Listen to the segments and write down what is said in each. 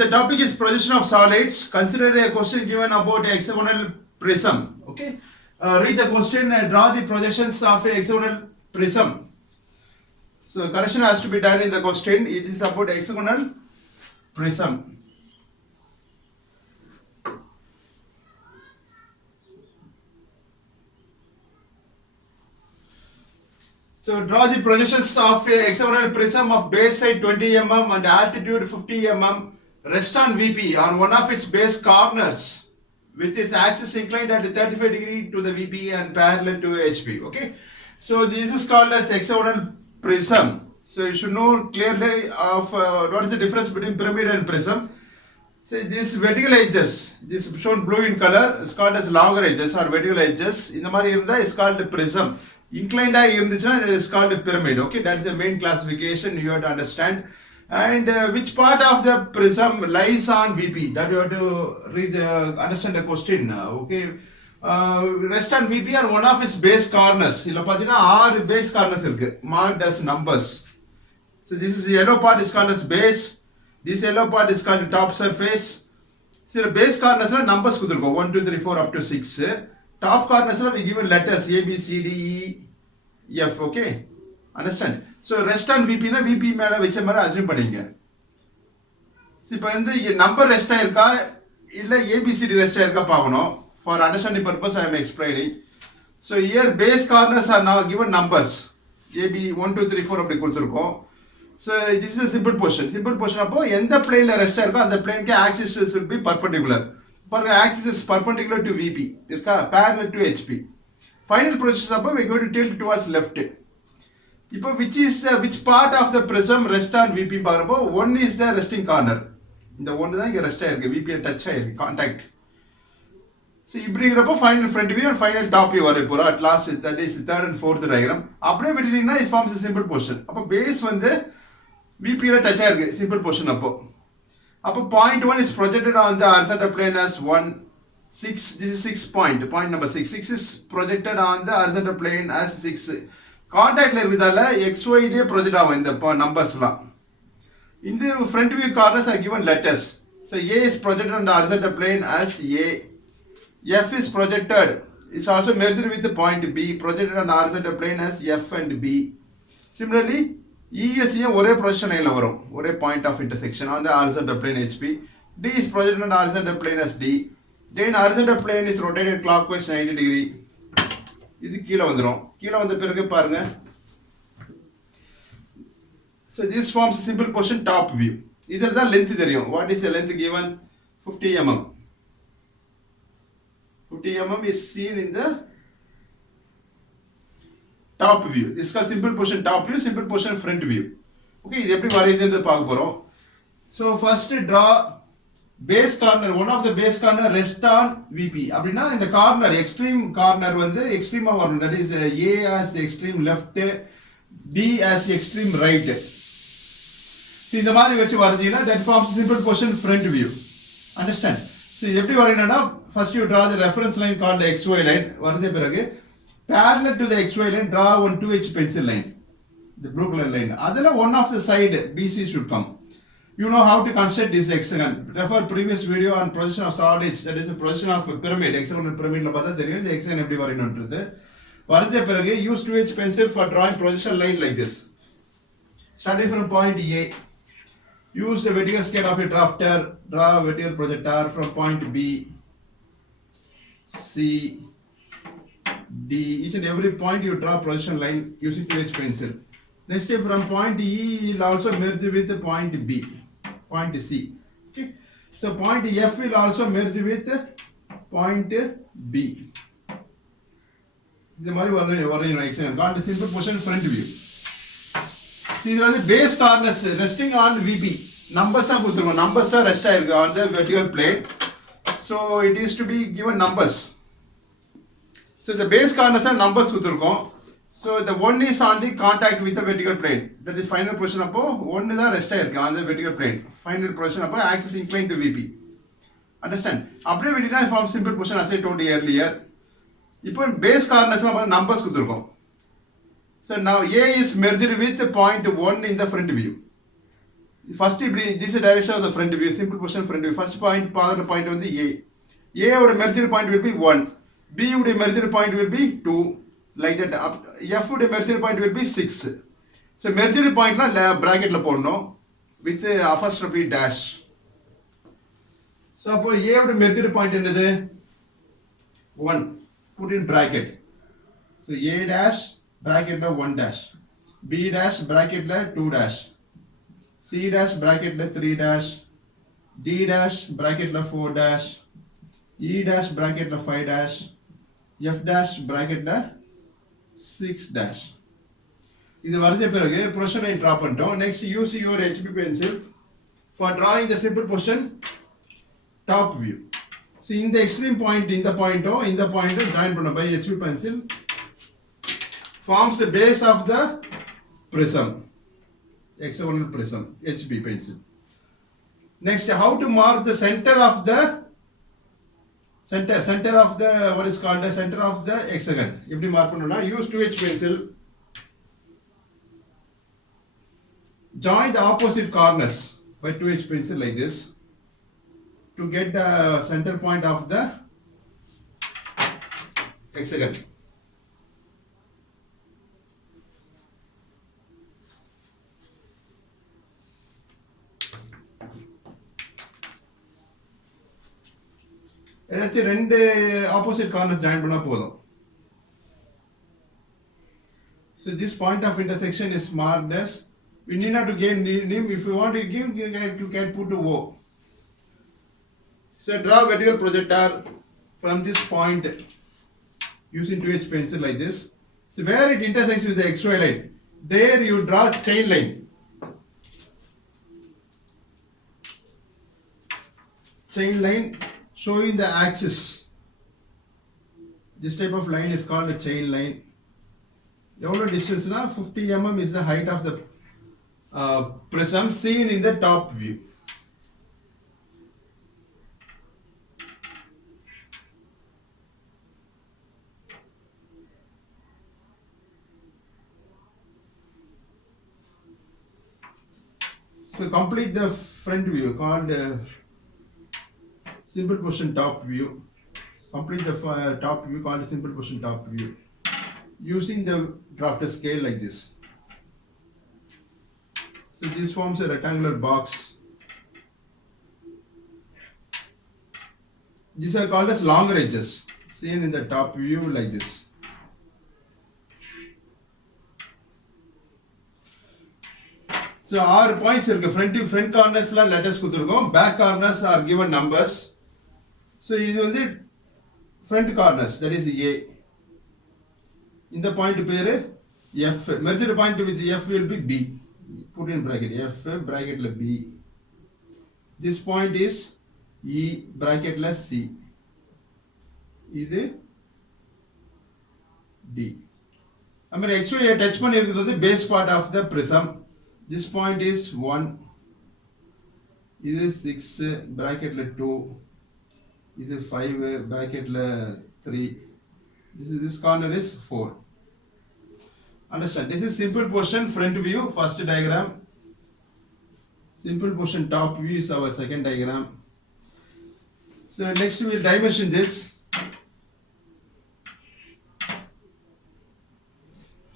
the topic is projection of solids. Consider a question given about a hexagonal prism. Okay. Read the question and draw the projections of a hexagonal prism. So correction has to be done in the question. It is about hexagonal prism. So draw the projections of a hexagonal prism of base side 20 mm and altitude 50 mm. Rest on VP on one of its base corners with its axis inclined at 35 degree to the VP and parallel to HP. Okay. So this is called as hexagonal prism. So you should know clearly of what is the difference between pyramid and prism. So these vertical edges, this shown blue in color, is called as longer edges or vertical edges. In the mari irundha is called prism. Inclined eye irundichuna it is called pyramid. Okay, that is the main classification you have to understand. And which part of the prism lies on VP? That you have to understand the question. Okay, rest on VP on one of its base corners. Illa pathina 6 base corners irukku marked as numbers. So this is the yellow part is called as base. This yellow part is called top surface. So the base corners la numbers kudurukom 1 2 3 4 up to 6. Top corners la we given letters A B C D E F. Okay, understand? So rest on VP na VP மேல வெச்ச மாதிரி assume பண்ணீங்க. இப்போ வந்து number rest ஆயிருக்கா இல்ல ABCD rest ஆயிருக்கா பார்க்கணும். For understanding purpose I am explaining. So here base corners are now given numbers. AB 1 2 3 4 அப்படி கொடுத்திருக்கோம். So this is a simple portion. Simple portion அப்போ எந்த பிளேன்ல ரெஸ்ட் ஆயிருக்கோ அந்த பிளேனுக்கு axis should be perpendicular. பாருங்க axis is perpendicular to VP இருக்கா parallel to HP. Final projection அப்போ we are going to tilt towards left. இப்போ which part of the prism rest on VP பார்ப்போ one is the resting corner. இந்த ஒன்று தான் இங்க rest ஆயிருக்கு VP touch ஆயிருக்கு contact. So இப்படிங்கிறப்போ final front view and final top view வர போறோம் at last that is third and fourth diagram. அப்படியே விட்டுட்டீங்கன்னா it forms a simple portion. அப்போ பேஸ் வந்து VP ல டச் ஆயிருக்கு simple portion அப்போ. அப்போ point 1 is projected on the horizontal plane as 1 6. This is 6 point number 6. 6 is projected on the horizontal plane as 6. Contact ல இருக்குதால XY ல project ஆகும் இந்த நம்பர்ஸ்லாம். In the front view corners are given letters. So A is projected on the horizontal plane as A. F is projected. It's also merged with the point B, projected on the horizontal plane as F and B. Similarly, E is ஒரே projection லைன்ல வரும். ஒரே point of intersection on the horizontal plane HP. D is projected on the horizontal plane as D. Then horizontal plane is rotated clockwise 90 degree. இது கீழ வந்துரும். கீழ வந்த பிறகு பாருங்க. So this forms a simple portion top view. இதல தான் length தெரியும். What is the length given? 50 mm. 50 mm is seen in the top view. This is called simple portion top view, simple portion front view. Okay, இது எப்படி வரையுதுன்னு பார்க்க போறோம். So first draw base corner, one of the base corner rest on VP. அப்படினா இந்த corner extreme corner வந்து extreme வரணும். That is A as extreme left, D as extreme right. இந்த மாதிரி வெச்சு வரைஞ்சீங்கன்னா that forms simple portion front view. Understand? So இது எப்படி வரையணும்னா first you draw the reference line called XY line. வரைஞ்ச பிறகு parallel to the XY line draw one 2H pencil line. The blue color line. அதுல one of the side BC should come. You know how to construct this hexagon. Refer previous video on projection of solids. That is the projection of pyramid. Hexagonal pyramid la பார்த்தா தெரியும் இந்த hexagon எப்படி வரையணும்ன்றது. வரைஞ்ச பிறகு use 2H pencil for drawing projection line like this. Starting from point A. Use the vertical scale of a drafter. Draw a vertical projector from point B, C, D. Each and every point you draw projection line using 2H pencil. Next step from point E will also merge with the point B, point C. Okay. So point F will also merge with point B. The மாதிரி வரையணும் hexagon. Got the simple portion front view. See there are the base corners resting on VP. Numbers are கொடுத்திருக்கோம். Numbers are rest ஆயிருக்கு on the vertical plane. So it is to be given numbers. So the base corners are numbers கொடுத்திருக்கோம். So the one is on the contact with the vertical plane. That is final position அப்போ one தான் rest ஆயிருக்கு on the vertical plane. Final position அப்போ axis inclined to VP. Understand? அப்படியே விட்டுட்டா form simple position as I told you earlier. இப்போ base corners numbers கொடுத்திருக்கோம். So now A is merged with point 1 in the front view. First, this is the direction of the front view, simple position front view. First point, power point on the A. A would merged point will be 1. B would merged point will be 2. Like that. F would merged point will be 6. So merged point la bracket la ponno with apostrophe dash. So A would merged point in 1. Put in bracket. So A dash bracket la 1 dash. B dash bracket la 2 dash. C dash bracket la 3 dash. D dash bracket la 4 dash. E dash bracket la 5 dash. F dash bracket la 6 dash. இது வரைஞ்ச பிறகு position line draw பண்ணிட்டோம். Next use your HB pencil for drawing the simple position top view. So in the extreme point, in the point join பண்ண by HB pencil forms the base of the prism. Hexagonal prism, HB pencil. Next, how to mark the center of the what is called the center of the hexagon. எப்படி mark பண்ணனும்னா use 2H pencil. Join the opposite corners by 2H pencil like this to get the center point of the hexagon. ஏதாச்சும் ரெண்டு opposite corners join பண்ணா போதும். So this point of intersection is marked as, we need not to gain name. If you want to give, you can put to O. So draw vertical projector from this point using 2H pencil like this. So where it intersects with the XY line, there you draw chain line. Chain line showing the axis. This type of line is called a chain line. Eவ்வளோ distance na 50 mm is the height of the prism seen in the top view. So complete the front view called simple position top view. Complete the top view called simple position top view using the drafter scale like this. So this forms a rectangular box. These are called as longer edges seen in the top view like this. So our points irukku, front corners la letters kudurukom, back corners are given numbers. So இது வந்து front corners, that is A. இந்த point பேரு F. Merged point with F will be B. Put in bracket F bracket la B. This point is E bracket la C. இது D. நம்ம XY touch பண்ணி இருக்குது வந்து base part of the prism. This point is 1. This is 6 bracket la 2. This is 5 bracket la 3. This corner is 4. Understand? This is simple position front view, first diagram. Simple position top view is our second diagram. So next we will dimension this.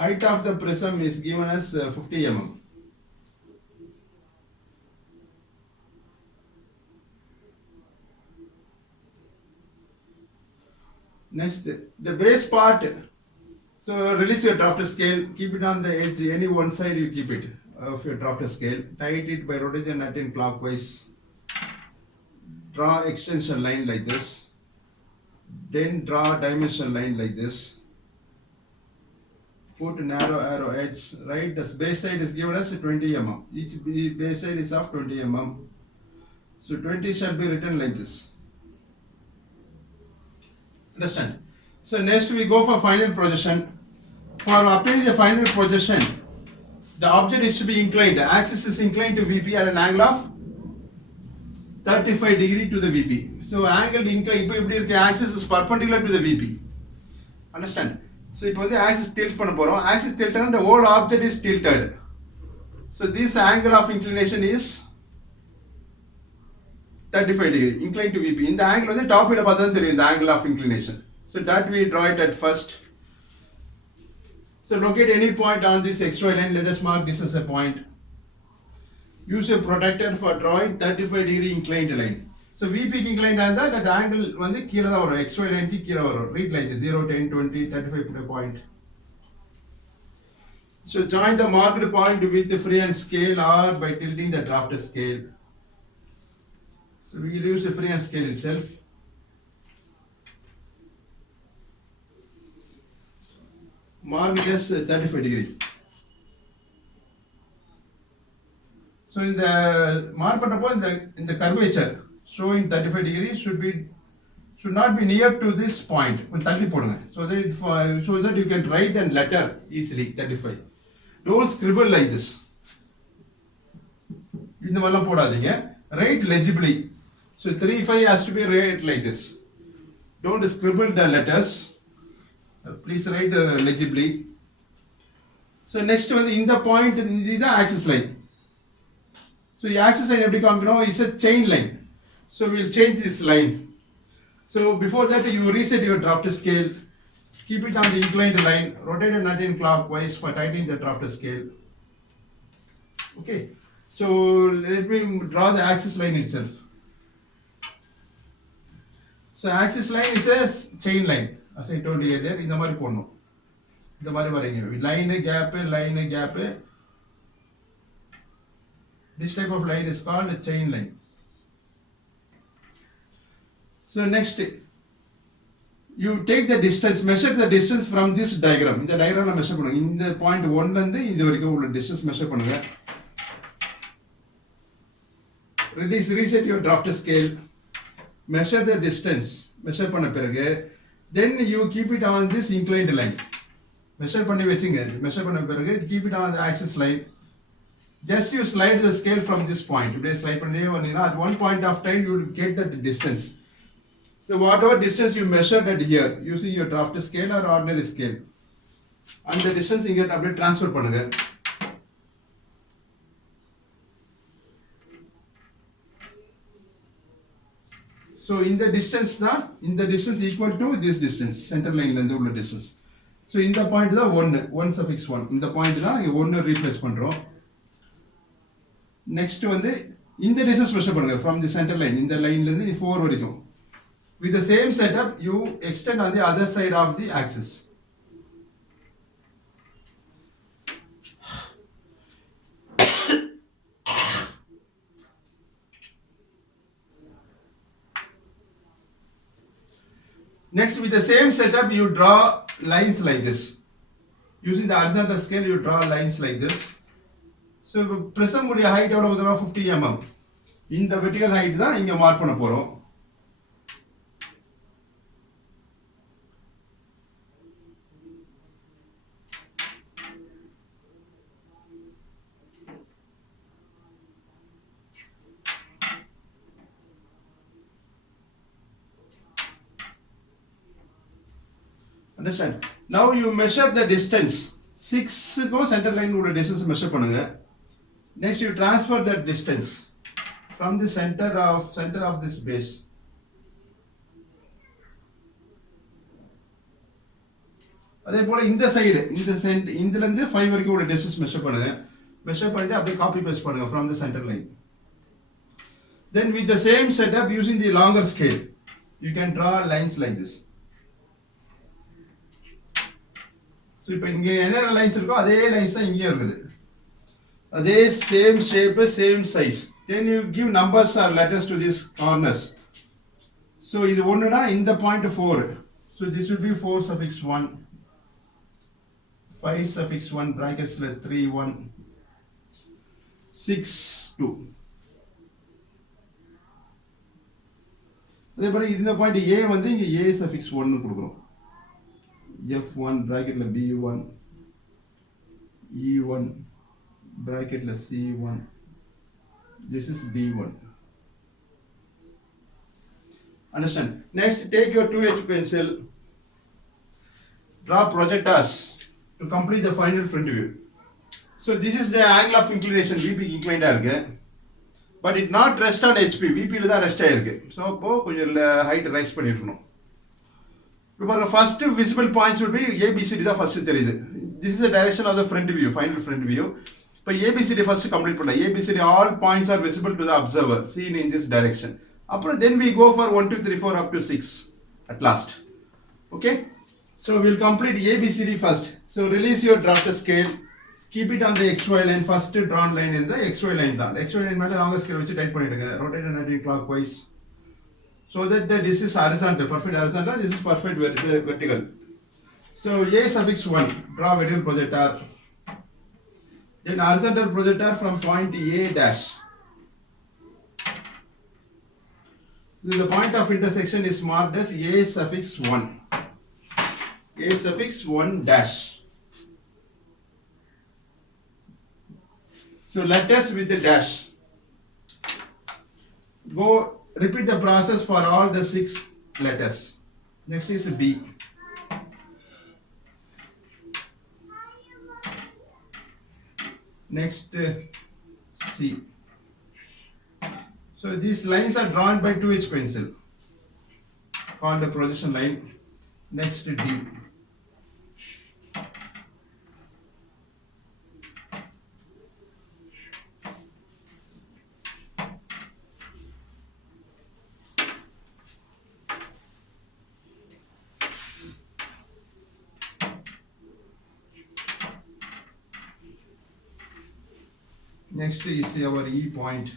Height of the prism is given as 50 mm. Next, the base part. So release your drafter scale, keep it on the edge, any one side you keep it of your drafter scale. Tighten it by rotation anti-clockwise. Draw extension line like this. Then draw dimension line like this. Put narrow arrow edge. Right, the base side is given as 20 mm. Each base side is of 20 mm. So 20 shall be written like this. Understand? So next we go for final projection. For obtaining the final projection, the object is to be inclined. The axis is inclined to VP at an angle of 35 degree to the VP. So angle inclined, axis is perpendicular to the VP. Understand? So இப்போ வந்து axis tilt பண்ண போறோம். Axis tilted and the whole object is tilted. So this angle of inclination is 35 degree inclined to VP. In the angle on the top of the angle of inclination. So that we draw it at first. So locate any point on this XY line. Let us mark this as a point. Use a protractor for drawing 35 degree inclined line. So VP inclined and that angle வந்து கீழ தான் வரும் XY line க்கு கீழ வரும். Read like this 0, 10, 20, 35 put a point. So join the marked point with the freehand scale or by tilting the drafter scale. So we will use the freehand scale itself. Mark it as 35 degree. So in the mark in the curvature showing 35 degrees should not be near to this point. So that you can write a letter easily 35. Don't scribble like this. Write legibly. So 35 has to be read like this. Don't scribble the letters. Please write legibly. So next one in the point is the axis line. So the axis line is a chain line. So we will change this line. So before that you reset your drafter scale. Keep it on the inclined line. Rotate a nut in clockwise for tightening the drafter scale. Okay. So let me draw the axis line itself. So axis line is a chain line. As I told you earlier, இந்த மாதிரி போடணும். இந்த மாதிரி வரீங்க. Line gap. This type of line is called a chain line. So next, you take the distance, measure the distance from this diagram. இந்த diagram measure பண்ணுங்க. இந்த point 1 ல இருந்து இது வரைக்கும் உள்ள distance measure பண்ணுங்க. Reset your drafter scale. Measure the distance. Measure பண்ண பிறகு then you keep it on this inclined line. Measure பண்ணி வெச்சிங்க. Measure பண்ண பிறகு keep it on the axis line. Just you slide the scale from this point. If you slide பண்ணி வந்தீங்கன்னா at one point of time you will get that distance. So whatever distance you measured at here using your drafter scale or ordinary scale, and the distance இங்க அப்படியே transfer பண்ணுங்க. So in the distance equal to this distance, center line ல இருந்து உள்ள distance. So இந்த point தான் 1 suffix 1. இந்த point தான் இங்க 1 replace பண்றோம். Next வந்து இந்த distance measure பண்ணுங்க from the center line. இந்த line ல இருந்து 4 வரைக்கும். With the same setup you extend on the other side of the axis. Next, with the same setup, you draw lines like this. Using the horizontal scale, you draw lines like this. So, prism height out of 50 mm. In the vertical height, you mark பண்ண போறோம். Understand? Now you measure the distance. 6 go center line உள்ள distance measure பண்ணுங்க. Next you transfer that distance from the center of this base. அதே போல இந்த side இந்தில இருந்து 5 வரைக்கும் உள்ள distance measure பண்ணுங்க. Measure பண்ணிட்டு அப்படியே copy paste பண்ணுங்க from the center line. Then with the same setup using the longer scale, you can draw lines like this. So இப்போ இங்க என்ன லைன்ஸ் இருக்கோ அதே லைன்ஸ் தான் இங்கேயும் இருக்குது. அதே same shape, same size. Then you give numbers or letters to these corners. So இது ஒண்ணுனா இந்த point 4. So this will be 4 suffix 1, 5 suffix 1 brackets 3 1, 6 2. அதே போல இந்த பாயிண்ட் A வந்து இங்க A suffix 1 னு கொடுக்கிறோம். F1 bracket B1, E1 bracket C1. This is B1. Understand? Next, take your 2H pencil, draw projectors to complete the final front view. So this is the angle of inclination, VP inclined இருக்கு. But it not rest on HP, VP ல தான் rest ஆயிருக்கு. So அப்போ கொஞ்சம் height rice பண்ணிருக்கணும். இப்போ first visible points will be ABCD தான் first தெரியுது. This is the direction of the front view, final front view. இப்போ ABCD first complete பண்ணலாம். ABCD all points are visible to the observer seen in this direction. அப்புறம் then we go for 1 2 3 4 up to 6 at last. Okay, so we'll complete ABCD first. So release your drafter scale, keep it on the XY line, first drawn line in the XY line தான். XY line மேல longer scale வச்சு tight பண்ணிடுங்க. Rotate and anti clockwise so that this is horizontal, perfect horizontal, this is perfect vertical. So A suffix 1, draw vertical projector, then horizontal projector from point A dash. The point of intersection is marked as A suffix 1. A suffix 1 dash. So letters with the dash. Go repeat the process for all the 6 letters. Next is B. Next C. So these lines are drawn by 2H pencil, called the projection line. Next D. Next is our E point.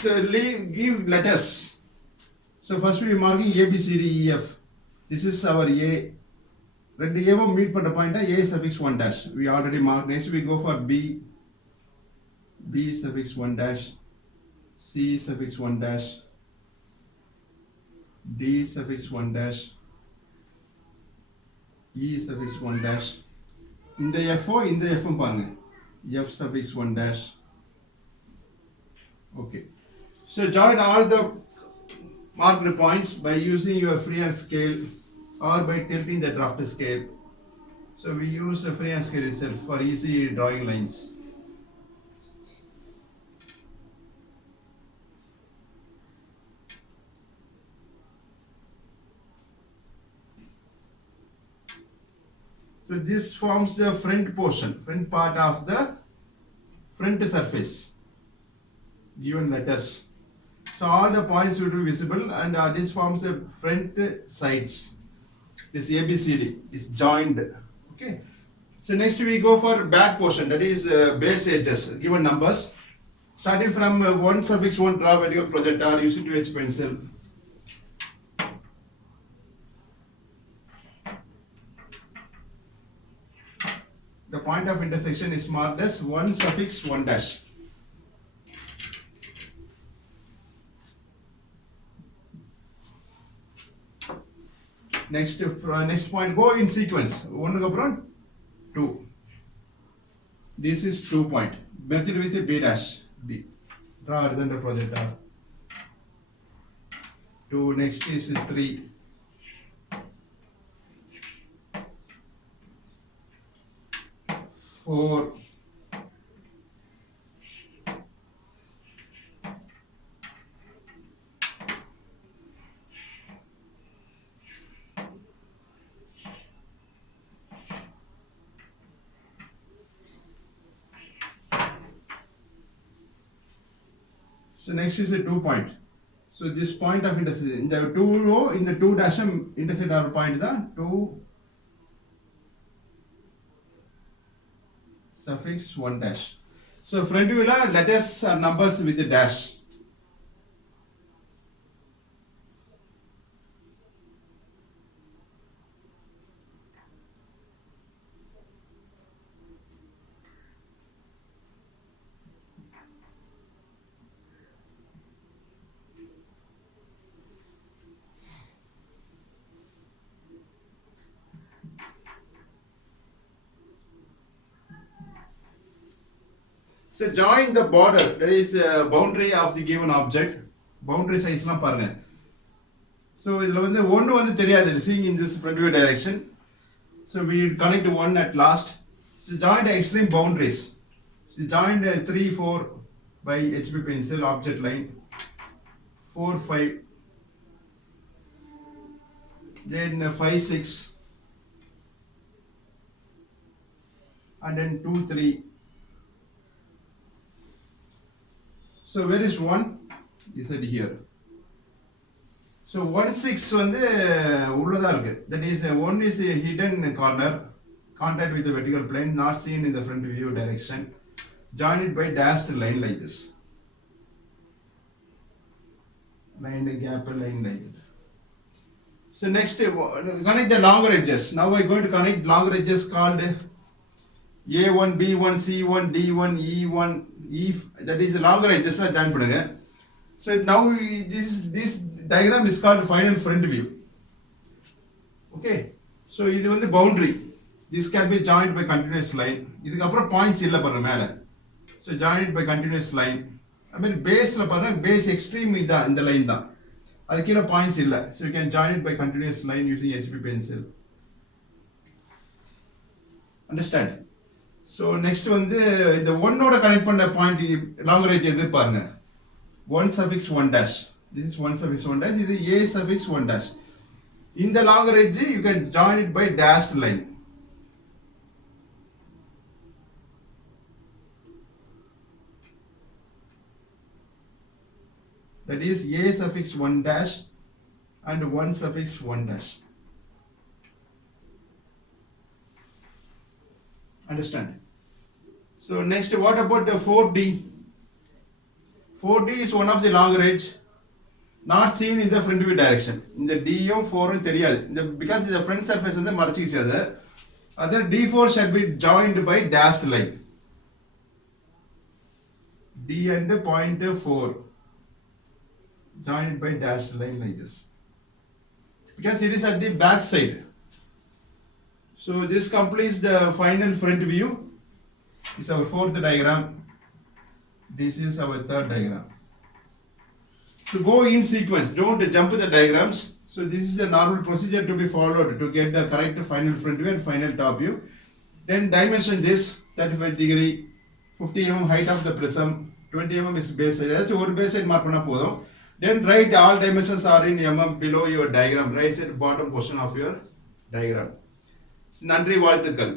So give letters. So first we are marking A, B, C, D, E, F. This is our A. ரெண்டு ஏவும் meet பண்ற பாயிண்டா A suffix 1 dash. We already marked. Next we go for B. B suffix 1 dash, C suffix 1 dash, D suffix 1 dash, E suffix 1 dash. In the F in the F பாருங்க. F suffix 1 dash. Okay. So join all the marked points by using your freehand scale or by tilting the drafter scale. So we use the freehand scale itself for easy drawing lines. So this forms the front portion, front part of the front surface. Given letters. So all the points will be visible and this forms the front sides. This ABCD is joined. Okay. So next we go for back portion, that is base edges, given numbers. Starting from 1 suffix 1, draw vertical projector using 2H pencil. The point of intersection is marked as 1 suffix 1 dash. Next point, go in sequence. 1 apron 2. This is 2 point. Merge it with a B dash. B. Draw horizontal projector. 2. Next is 3. 4. So next is a 2 point. So this point of intersection, in the 2 row, in the 2 dash intersect our point the 2 suffix 1 dash. So front view letters are numbers with a dash. So join the border, that is boundary of the given object. Boundary size லாம் பாருங்க. So இதுல வந்து ஒன்னு வந்து தெரியாது, seeing in this front view direction. So we connect one at last. So join the extreme boundaries. So join 3, 4 by HB pencil object line. 4, 5. Then 5, 6. And then 2, 3. So where is 1? Is it here? So 1, 6 வந்து உள்ளதா இருக்கு. That is 1 is a hidden corner, contact with the vertical plane, not seen in the front view direction. Join it by dashed line like this. Line the gap line like that. So next connect the longer edges. Now we are going to connect longer edges called A1, B1, C1, D1, E1, E. That is longer edges. Join பண்ணுங்க. So now this diagram is called final front view. Okay. So இது வந்து boundary. This can be joined by continuous line. இதுக்கு அப்புறம் points இல்ல பாருங்க மேல. So join it by continuous line. I mean baseல பாருங்க, base extreme இதான் இந்த line தான். அது கீழ points இல்ல. So you can join it by continuous line using HB pencil. Understand? So next வந்து இந்த 1 ஓட கனெக்ட் பண்ண பாயிண்ட் longer edge எது பாருங்க. 1 suffix 1 dash. This is 1 suffix 1 dash. This is A suffix 1 dash. In the longer edge, you can join it by dashed line. That is A suffix 1 dash and 1 suffix 1 dash. Understand? So next, what about the 4D? 4D is one of the longer edge, not seen in the front view direction. In the D யும் 4 தெரியாது. Because the front surface வந்து மறைச்சிக்கிச்சு அது. Other D4 should be joined by dashed line. D and point 4. Joined by dashed line like this. Because it is at the back side. So this completes the final front view. This is our fourth diagram. This is our third diagram. So go in sequence, don't jump the diagrams. So this is the normal procedure to be followed to get the correct final front view and final top view. Then dimension this 35 degree, 50 mm height of the prism, 20 mm is base side. That's one base side mark பண்ணா போதும். Then write all dimensions are in mm below your diagram, right side bottom portion of your diagram. நன்றி, வாழ்த்துக்கள்.